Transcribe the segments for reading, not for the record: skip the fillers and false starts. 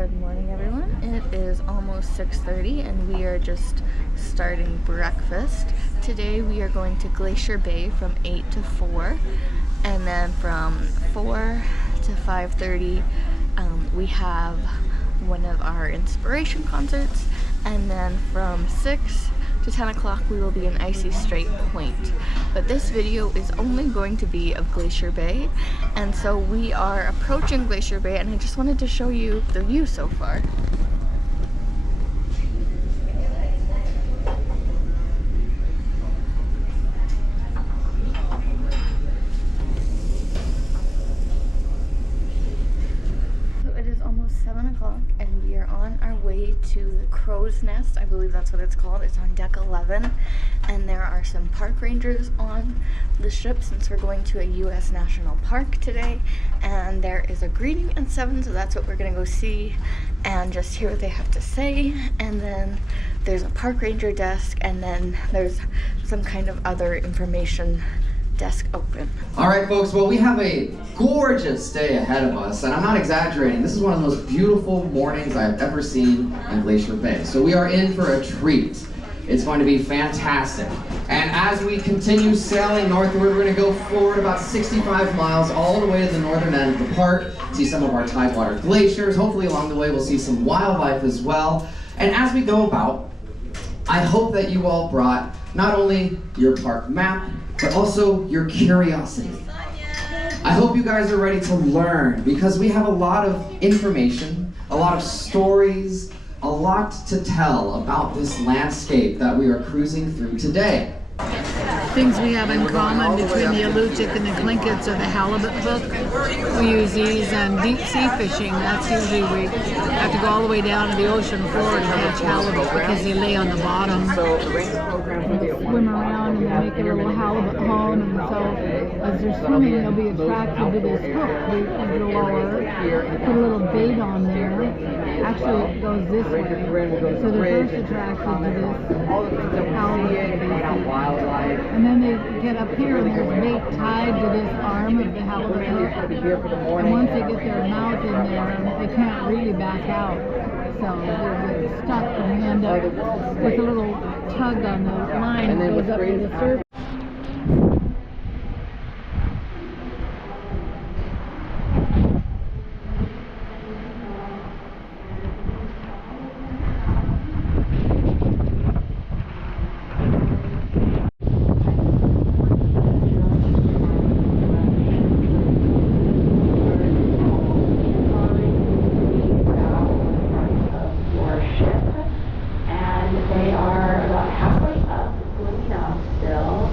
Good morning, everyone. It is almost 6:30 and we are just starting breakfast. Today we are going to Glacier Bay from 8 to 4, and then from 4 to 5:30 we have one of our inspiration concerts, and then from 6 to 10 o'clock we will be in Icy Strait Point. But this video is only going to be of Glacier Bay, and so we are approaching Glacier Bay, and I just wanted to show you the view so far. It is almost 7 o'clock and we are on our way to the Crow's Nest. I believe that's what it's called. It's on deck 11, and there are some park rangers on the ship since we're going to a U.S. National Park today, and there is a greeting at 7, so that's what we're gonna go see and just hear what they have to say. And then there's a park ranger desk, and then there's some kind of other information desk open. All right, folks, well, we have a gorgeous day ahead of us, and I'm not exaggerating. This is one of the most beautiful mornings I've ever seen in Glacier Bay. So we are in for a treat. It's going to be fantastic. And as we continue sailing northward, we're going to go forward about 65 miles all the way to the northern end of the park, see some of our tidewater glaciers. Hopefully along the way we'll see some wildlife as well. And as we go about, I hope that you all brought not only your park map, but also your curiosity. I hope you guys are ready to learn, because we have a lot of information, a lot of stories, a lot to tell about this landscape that we are cruising through today. Things we have in common between the Alutiiq and the Tlinkits are the halibut hook. We use these and deep sea fishing. That's usually we have to go all the way down to the ocean floor to catch halibut because they lay on the bottom. Swim around and they make a little halibut home, and so as they're swimming they'll be attracted to this hook. We put a little bait on there. Actually it goes this way. So they're first attracted to this halibut. And then they get up here and there's bait tied to this arm of the halibut hook. And once they get their mouth in there, they can't really back out. So they get stuck and they end up with a little tug on the line that goes up to the surface. They are about halfway up, cooling off still.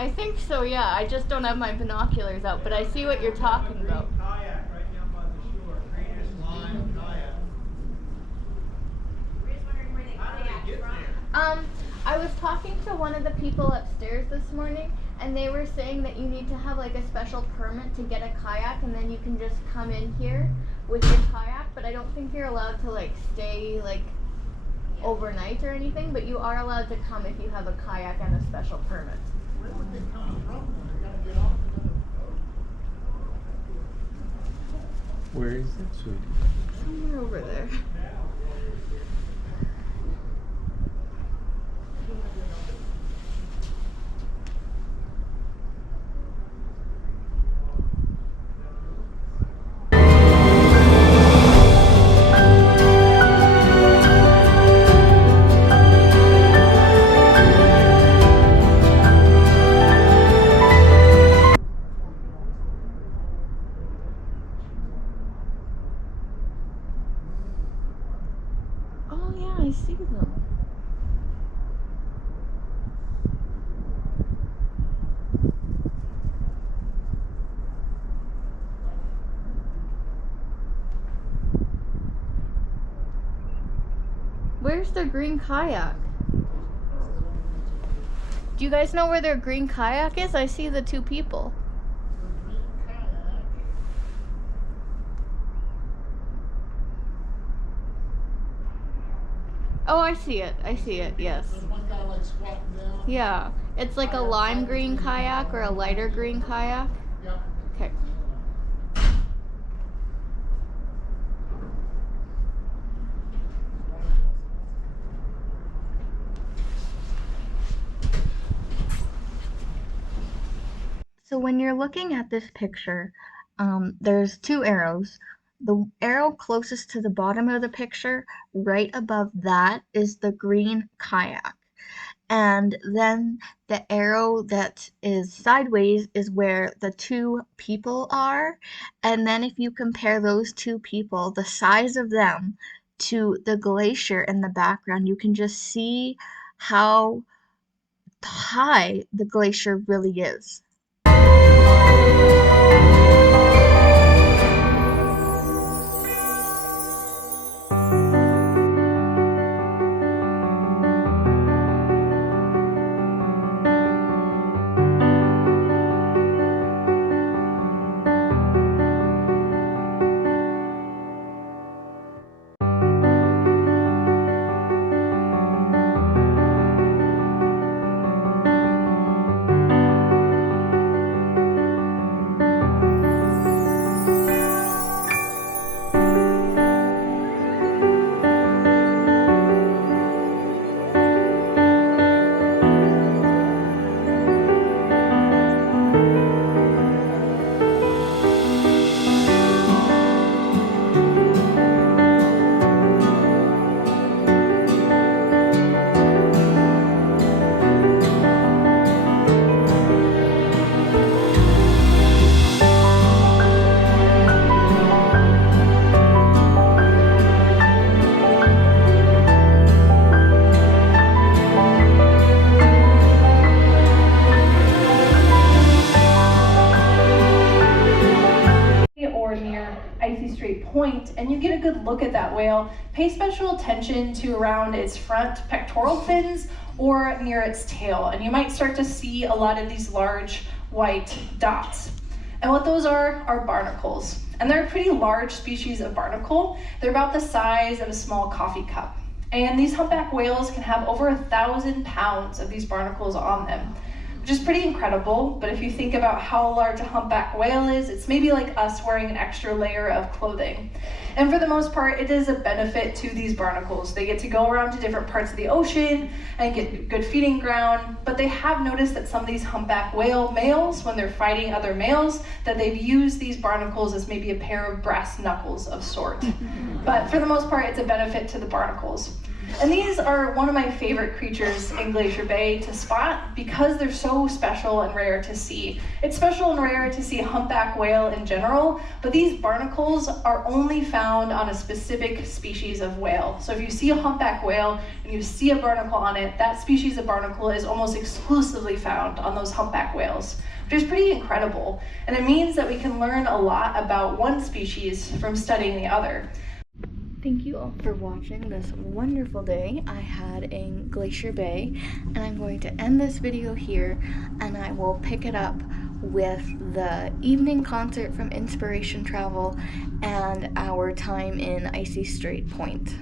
I think so, yeah. I just don't have my binoculars out, but I see what you're talking about. Kayak right down by the shore. Greenish line kayak. We're just wondering where they How did they get there? I was talking to one of the people upstairs this morning, and they were saying that you need to have like a special permit to get a kayak, and then you can just come in here with your kayak, but I don't think you're allowed to like stay like overnight or anything, but you are allowed to come if you have a kayak and a special permit. Where would they come from? They gotta get off another boat. Where is it, sweetie? Somewhere over there. Oh yeah, I see them. Where's their green kayak? Do you guys know where their green kayak is? I see the two people. Oh, I see it. I see it. Yes. There's one guy like squatting down. Yeah. It's like a lime green kayak or a lighter green kayak. Yep. Okay. So when you're looking at this picture, there's two arrows. The arrow closest to the bottom of the picture, right above that, is the green kayak. And then the arrow that is sideways is where the two people are. And then if you compare those two people, the size of them, to the glacier in the background, you can just see how high the glacier really is. Point, and you get a good look at that whale. Pay special attention to around its front pectoral fins or near its tail, and you might start to see a lot of these large white dots. And what those are barnacles. And they're a pretty large species of barnacle. They're about the size of a small coffee cup. And these humpback whales can have over 1,000 pounds of these barnacles on them, which is pretty incredible. But if you think about how large a humpback whale is, it's maybe like us wearing an extra layer of clothing. And for the most part, it is a benefit to these barnacles. They get to go around to different parts of the ocean and get good feeding ground, but they have noticed that some of these humpback whale males, when they're fighting other males, that they've used these barnacles as maybe a pair of brass knuckles of sort. But for the most part, it's a benefit to the barnacles. And these are one of my favorite creatures in Glacier Bay to spot because they're so special and rare to see. It's special and rare to see a humpback whale in general, but these barnacles are only found on a specific species of whale. So if you see a humpback whale and you see a barnacle on it, that species of barnacle is almost exclusively found on those humpback whales, which is pretty incredible. And it means that we can learn a lot about one species from studying the other. Thank you all for watching this wonderful day I had in Glacier Bay, and I'm going to end this video here, and I will pick it up with the evening concert from Inspiration Travel and our time in Icy Strait Point.